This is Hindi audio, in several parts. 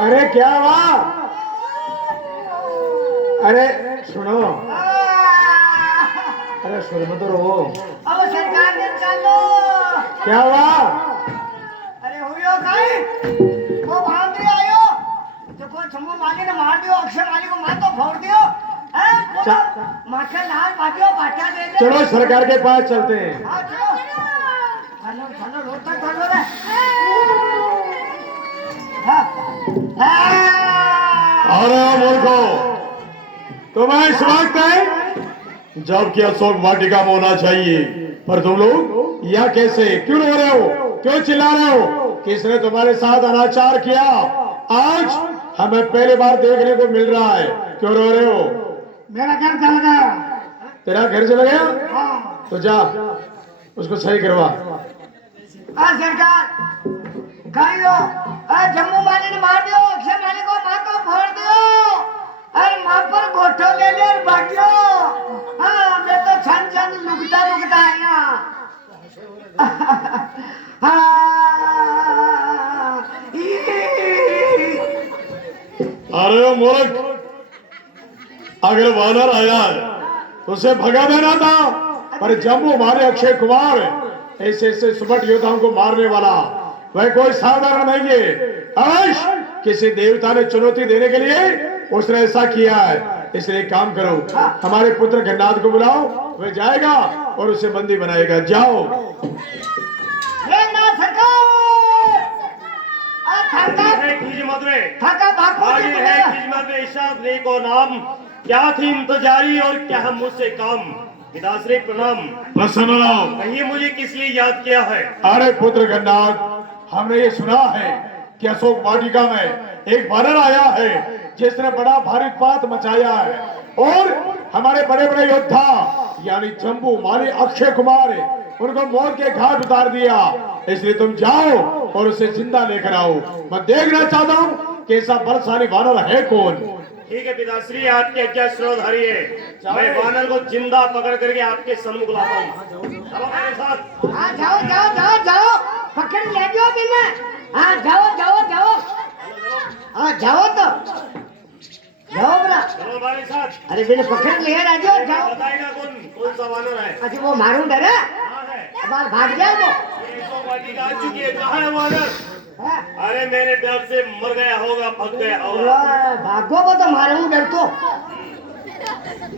अरे क्या हुआ? अरे सुनो, अरे सुन मत रो। अब सरकार ने चलो। क्या हुआ? अरे हुयो काई? वो भांग आयो तो को छम्मू माली ने मार दियो, अक्षय माली को मार तो फोड़ दियो। माखन लाल भागियो बाटा दे दे। चलो सरकार के पास चलते हैं। हाँ चलो चलो चलो रोड तक चलो रे। अरे मूर्खो, तुम्हें इस वक्त है जबकि अशोक वाटिका में होना चाहिए, पर तुम लोग यहाँ कैसे? क्यों रो रहे हो? क्यों चिल्ला रहे हो? किसने तुम्हारे साथ अनाचार किया? आज हमें पहली बार देखने को मिल रहा है। क्यों रो रहे हो? मेरा घर चल गया। तेरा घर चला गया? हाँ। तो जा उसको सही करवा। सरकार कहियो जम्मू माली ने मार दियो, अक्षय माली को मार तो फोड़ दियो। अरे मां पर गोठो ले ले और भागियो। हाँ मैं तो छन छन लुकता लुकता आया। अरे मूर्ख, अगर वानर आया है तो उसे भगा देना था, पर जम्मू मारे अक्षय कुमार ऐसे ऐसे सुबट योद्धाओं को मारने वाला वह कोई साधारण नहीं है। अवश्य किसी देवता ने चुनौती देने के लिए उसने ऐसा किया है। इसलिए काम करो, हमारे पुत्र गन्नाथ को बुलाओ, वह जाएगा और उसे बंदी बनाएगा। जाओ। को नाम क्या थी इंतजारी और क्या मुझसे काम? पिताश्री प्रणाम। कहिए मुझे किस लिए याद किया है? अरे पुत्र गन्नाथ, हमने ये सुना है कि अशोक वाटिका में एक वानर आया है जिसने बड़ा भारी उत्पात मचाया है और हमारे बड़े बड़े योद्धा यानी जम्बू माली अक्षय कुमार उनको मौत के घाट उतार दिया। इसलिए तुम जाओ और उसे जिंदा लेकर आओ। मैं देखना चाहता हूँ कि ऐसा बलशाली वानर है कौन। ठीक है पिताश्री, आपकी आज्ञा श्रोधारी है। मैं वानर को जिंदा पकड़ करके आपके सम्मुख लाता हूँ। हमारे साथ। हाँ जाओ जाओ जाओ जाओ, पकड़ ले जाओ बिना। हाँ जाओ जाओ जाओ। हाँ जाओ तो जाओ बड़ा। चलो हमारे साथ। अरे बिना पकड़ ले राजो जाओ। बताएगा कौन सा वानर है? अच्छा वो मारूं डरा? अब भाग जाओ वो। वाटिका आ चुकी है, कहाँ है वानर? अरे मेरे डर से मर गया होगा, भग गया होगा। भागो वो तो मारूं डर तो।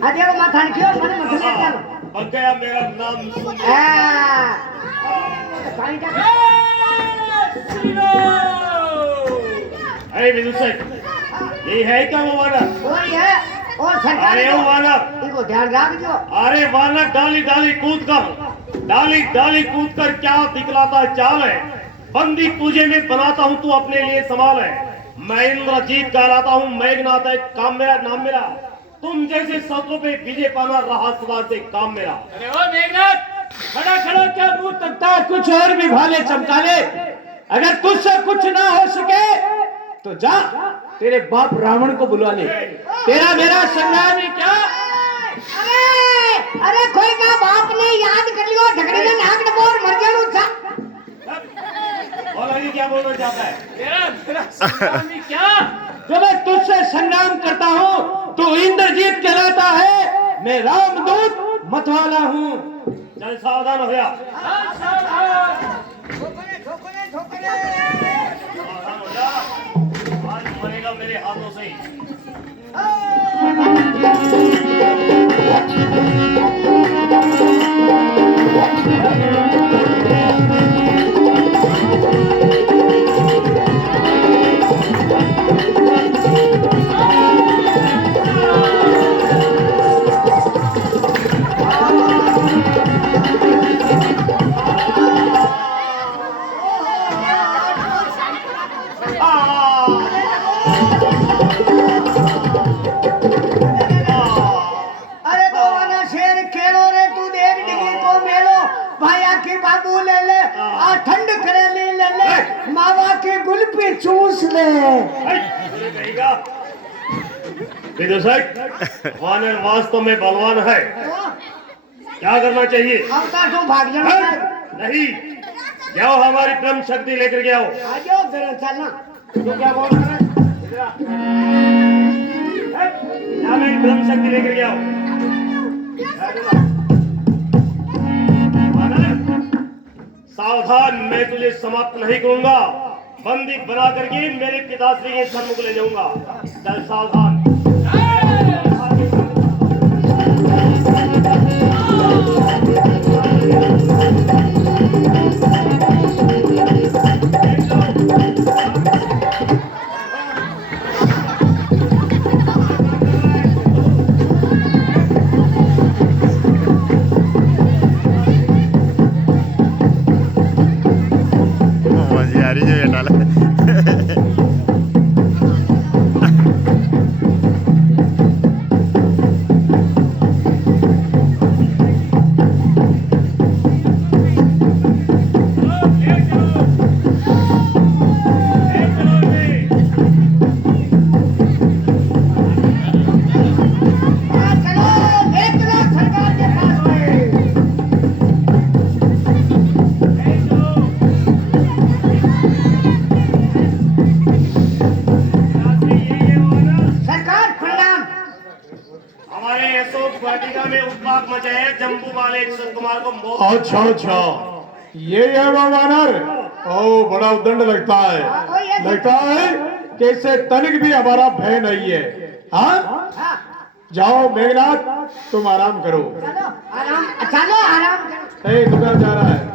अरे वो माथा क्यों मैंने मत ले चल। भग गया मेरा नाम सुन। अरे विदुषक, ये है क्या वो वानर? वही है। और सरकार अरे वो वानर, इनको ध्यान रखो। अरे वानर डाली डाली कूद कर क्या दिखलाता चाल है। बंदी तुझे में बनाता हूँ, तू अपने लिए संभाल है। मैं इंद्रजीत कहलाता हूँ, मेघनाथ है काम मेरा, नाम मेरा। तुम जैसे शत्रु पे विजय पाना रहा सदा से काम मेरा। अरे ओ मेघनाथ, खड़ा खड़ा क्या मुंह तकता है? कुछ और भी भाले चमका ले। अगर तुझसे कुछ ना हो सके तो जा तेरे बाप रावण को बुला ले। तेरा मेरा संग्राम ही क्या? अरे अरे कोई का क्या बोलना चाहता है? मेरा संग्रामी क्या, जो मैं तुझसे संग्राम करता हूँ, तू इंद्रजीत कहलाता है, मैं रामदूत मतवाला हूँ। चल सावधान हो गया। ठोकरे ठोकरे ठोकरे सावधान हो जा, आज मरेगा मेरे हाथों से ही। अरे तो वाला शेर खेलो रे तू देख डिगी को मेलो भाया की बाबू ले ले आ ठंड करेली ले ले मावा की गुल्फी चूस ले कहेगा विदूषक, वानर वास्तव में बलवान है। क्या करना चाहिए? अब का तू भाग जाना नहीं, जाओ हमारी ब्रह्म शक्ति लेकर के आओ। आ जाओ जरा चलना तू क्या बोल रहा है यहाँ मेरी ब्रह्म शक्ति लेकर के आओ। वानर, सावधान, मैं तुझे समाप्त नहीं करूंगा। बंदी बना करके मेरे पिताश्री के सन्मुख ले जाऊंगा। चल सावधान। मजियारी जो ये डाला चलो एक लाख सरकार के पास में सरकार प्रणाम हमारे अशोक वाटिका में उत्पात मचाया जम्बू वाले अक्षत कुमार को मौत। अच्छा अच्छा, ये है वो वानर। ओ, बड़ा उदंड लगता है। लगता है कि इससे तनिक भी हमारा भय नहीं है। हाँ, हाँ जाओ मेघनाथ, तुम आराम करो। चलो आराम करो ए, दुकान जा रहा है।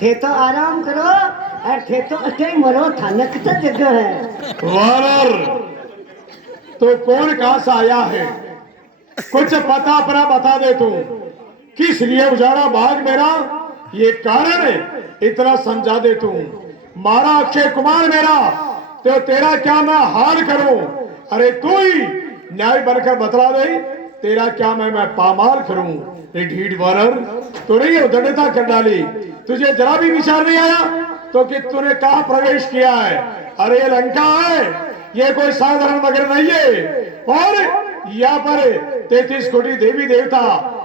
थे तो आराम करो और थे तो अटे मरो थानक तो जगह है वानर, तो कौन कहां से आया है? कुछ पता अपना बता दे तू। किस लिए उजाड़ा भाग मेरा, ये कारण है, इतना समझा दे तू। मारा अक्षय कुमार मेरा, तो तेरा क्या मैं हाल करूं? अरे तू ही न्याय बनकर बतला दे, तेरा क्या मैं पामाल करूं? ये ढीठ वानर, तूने उदंडता कर डाली। तुझे जरा भी विचार नहीं आया तो कि तूने कहां प्रवेश किया है? अरे ये लंका है, ये कोई साधारण नगर नहीं है। और यहाँ पर 33 कोटि देवी देवता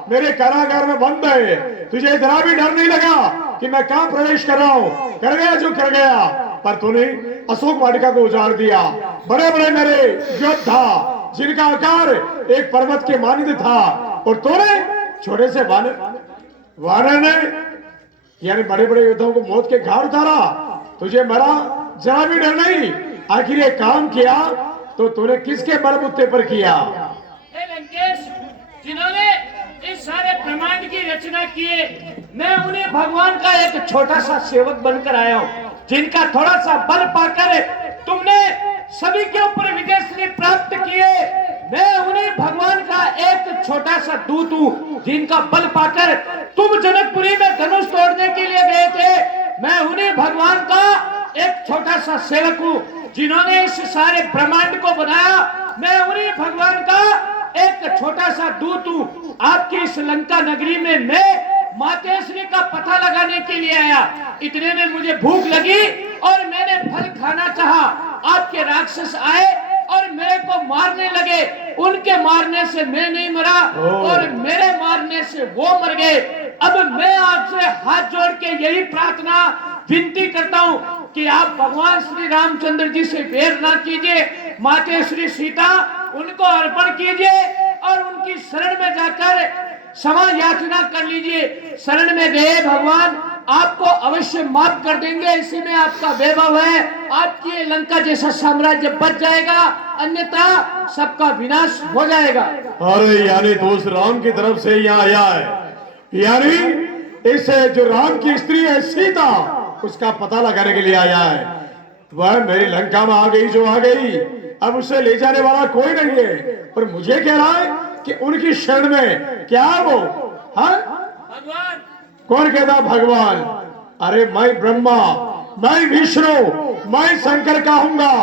मेरे कारागार में बंद है। तुझे जरा भी डर नहीं लगा कि मैं कहां प्रवेश कर रहा हूं? कर गया जो कर गया, पर तूने अशोक वाटिका को उजाड़ दिया। बड़े बड़े मेरे योद्धा, जिनका आकार एक पर्वत के मानित था, और तूने छोटे से वानर ने यानी बड़े बड़े योद्धाओं को मौत के घाट उतारा। तुझे मरा जरा भी डर नहीं। आखिर ये काम किया तो तूने किसके बलबूते पर किया? हे लंकेश, जिन्होंने इस सारे ब्रह्मांड की रचना की है, मैं उन्हें भगवान का एक छोटा सा सेवक बनकर आया हूँ, जिनका थोड़ा सा बल पाकर तुमने सभी के ऊपर विजय श्री प्राप्त किए। मैं उन्हें भगवान का एक छोटा सा दूत हूँ, जिनका बल पाकर तुम जनकपुरी में धनुष तोड़ने के लिए गए थे। मैं उन्हें भगवान का एक छोटा सा सेवक हूँ, जिन्होंने इस सारे ब्रह्मांड को बनाया। मैं उन्हीं भगवान का एक छोटा सा दूत हूँ। आपकी इस लंका नगरी में मैं मातेश्वरी का पता लगाने के लिए आया। इतने में मुझे भूख लगी और मैंने फल खाना चाहा। आपके राक्षस आए और मेरे को मारने लगे। उनके मारने से मैं नहीं मरा और मेरे मारने से वो मर गए। अब मैं आपसे हाथ जोड़ के यही प्रार्थना विनती करता हूँ कि आप भगवान श्री रामचंद्र जी से वेर ना कीजिए, माते श्री सीता उनको अर्पण कीजिए और उनकी शरण में जाकर क्षमा याचना कर लीजिए। शरण में गए भगवान आपको अवश्य माफ कर देंगे। इसी में आपका वैभव है। आपकी ये लंका जैसा साम्राज्य बच जाएगा, अन्यथा सबका विनाश हो जाएगा। अरे यानी दोस्त राम की तरफ से यहाँ आया है, यानी इस जो राम की स्त्री है सीता, उसका पता लगाने के लिए आया है। वह मेरी लंका में आ गई जो आ गई, अब उसे ले जाने वाला कोई नहीं है। पर मुझे कह रहा है कि उनकी शरण में क्या वो, हाँ भगवान कौन कहता भगवान? अरे मैं ब्रह्मा, मैं विष्णु, मैं शंकर कहूंगा।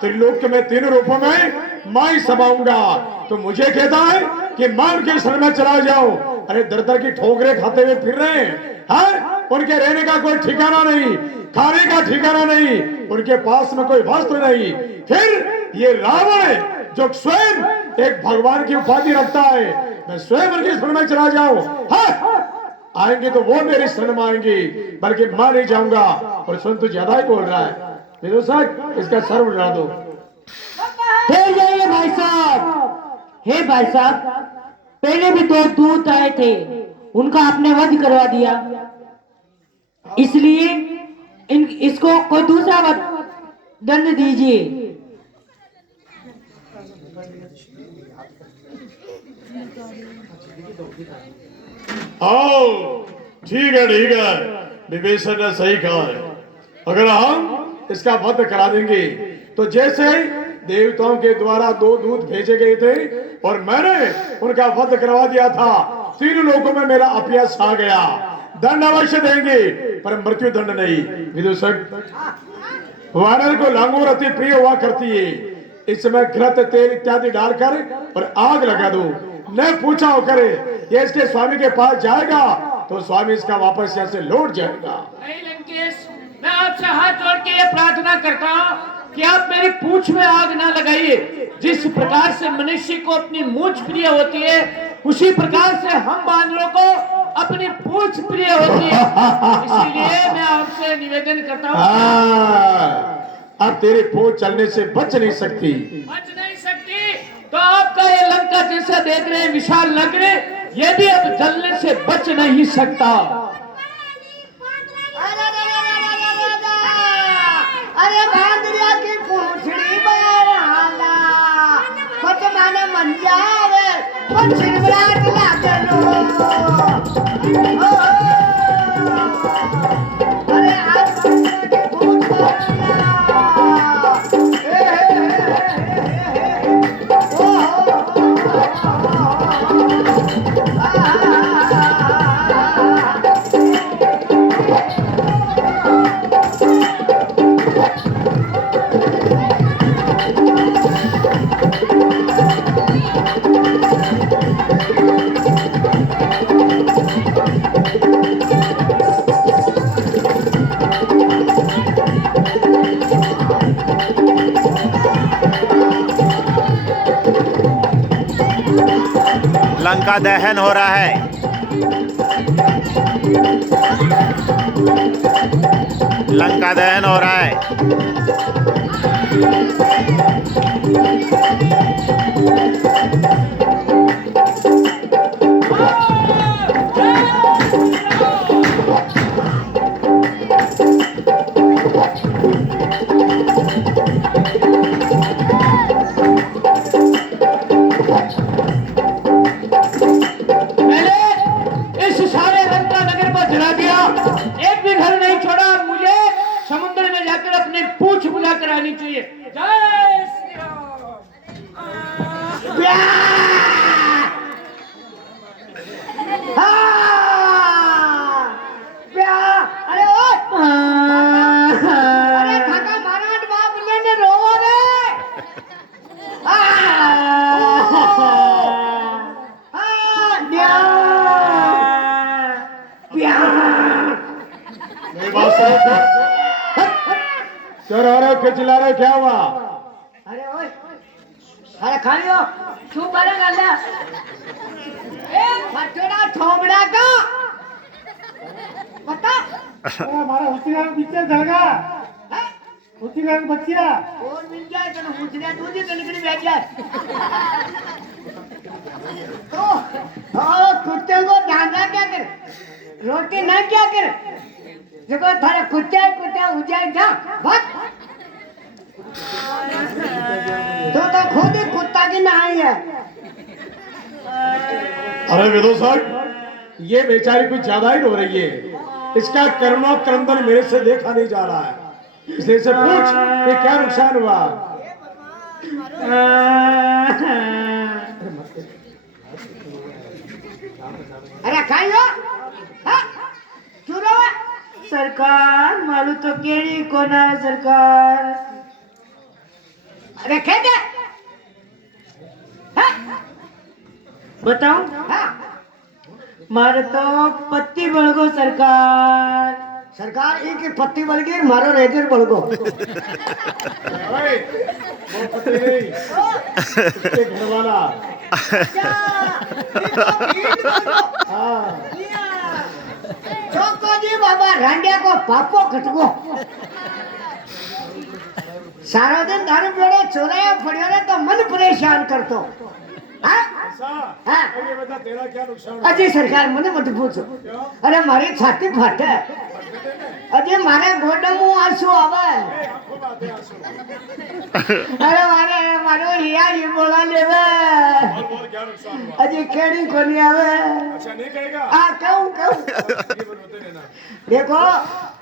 त्रिलोक में 3 रूपों में मैं समाऊंगा। तो मुझे कहता है कि मैं उनके शरण में चला जाऊं। अरे दर दर की ठोकरे खाते हुए फिर रहे हैं, हाँ? उनके रहने का कोई ठिकाना नहीं, खाने का ठिकाना नहीं, उनके पास में कोई वस्त्र नहीं। फिर ये रावण जो स्वयं एक भगवान की उपाधि रखता है, मैं स्वयं उनके शरण में चला जाऊं, हाँ? आएंगे तो वो मेरी शरण में आएंगे, बल्कि मैं नहीं जाऊंगा। और सुन तू ज्यादा ही बोल रहा है, विदूषक इसका सर उड़ा दो। जाइए भाई साहब। हे भाई साहब, पहले भी 2 दूत आए थे, उनका आपने वध करवा दिया, इसलिए इसको कोई दूसरा दंड दीजिए। आओ, ठीक है, विभीषण ने सही कहा है। अगर हम इसका वध करा देंगे तो जैसे ही देवताओं के द्वारा 2 दूत भेजे गए थे और मैंने उनका वध करवा दिया था, 3 लोगों में मेरा अपयश आ गया। दंड अवश्य देंगे, पर मृत्यु दंड नहीं। विदूषक, वानर को लांगूर अति प्रिय हुआ करती है। इसमें घृत तेल इत्यादि डालकर और आग लगा दो। न पूछा हो करे ये इसके स्वामी के पास जाएगा तो स्वामी इसका वापस यहाँ से लौट जाएगा। नहीं लंकेश, मैं आपसे हाथ जोड़ के ये प्रार्थना करता हूँ कि आप मेरी पूंछ में आग ना लगाइए। जिस प्रकार से मनुष्य को अपनी मूंछ प्रिय होती है, उसी प्रकार से हम बानरों को अपनी पूंछ प्रिय होती है। इसीलिए मैं आपसे निवेदन करता हूँ, अब तेरी पूंछ चलने से बच नहीं सकती। बच नहीं सकती तो आपका ये लंका जैसा देख रहे हैं विशाल नगर, ये भी अब जलने से बच नहीं सकता। अरे भांगरिया की पूछड़ी बरहाला, कुछ माने मन जावे, कुछ छिड़बड़ाहट लागलो। अरे आज भांगरिया की पूछ बरहाला, लंका दहन हो रहा है। लंका दहन हो रहा है। एक भी घर नहीं छोड़ा। मुझे समुद्र में जाकर अपनी पूंछ बुझा कर आनी चाहिए। जय श्री राम। अरे काका माराट बाप लेने रोवो रे। क्या रो रहे हो, क्या चिल्ला रहे हो, क्या हुआ? अरे ओए, अरे खालियो तू बड़ा गल्ला ए फटड़ा थोबड़ा का पता हमारा हुस्तिया पीछे धड़का हुस्तिया बच्चिया और मिल जाए तो पूछने दूसरी गलगड़ी बैठ जाए तो कुत्ते को दाना क्या कर रोटी ना क्या कर देखो थारे कुत्ते हो जाए जा बस तो खुद ही कुत्ता की नहाई है अरे विदूषक ये बेचारी कुछ ज्यादा ही रो रही है। इसका कर्मो क्रंदन मेरे से देखा नहीं जा रहा है, इसलिए से पूछ कि क्या नुकसान हुआ। अरे खाइयो क्यों रो सरकार मालूम तो केड़ी कोना है सरकार। अरे कह दे बताऊं हाँ मारे तो पत्ती बळगो सरकार। सरकार एक ही पत्ती बल गई मारो रेजर बल गो ओए, वो पत्नी नहीं, उसके घर वाला। हाँ चौको जी बाबा रांडिया को पापो खटको सारा दिन दारू पीड़ो चोराया पड़ियो रे तो मन परेशान करतो हाँ ऐसा? हाँ। अब ये बता तेरा क्या नुकसान हुआ? अजी सरकार मने मत पूछो अरे मारी छाती फाटे अजी मारे गोडे मुंह आंसू आवे आंखों में आते आंसू। अरे मारे मारो हिया ये बोला लेवे बोल क्या नुकसान हुआ? अजी केड़ी कोनी आवे अच्छा नहीं कहेगा? आ कहूं ये बोलते रहना। देखो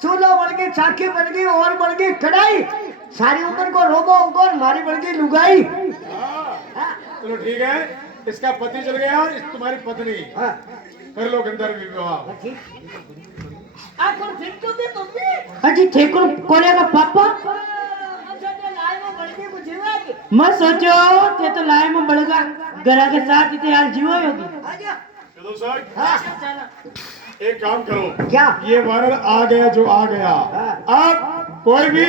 चूल्हो बन गई चाकी बन गई और बन गई कढ़ाई सारी उम्र को रोबो उगर मारी बन गई लुगाई हाँ, चलो ठीक है, इसका पति चल गया और तुम्हारी पत्नी कर लो गंधर्व विवाह। अजी ठेकुर कोने का पापा मैं सोचो ते तो लाए में बड़गा गला के साथ इतने हाल जीवा होगी। विदूषक, एक काम करो, क्या ये वानर आ गया जो आ गया, अब कोई भी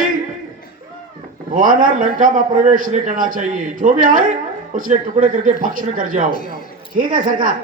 वानर लंका में प्रवेश नहीं करना चाहिए। जो भी आए उसके टुकड़े करके भक्षण कर जाओ। ठीक है सरकार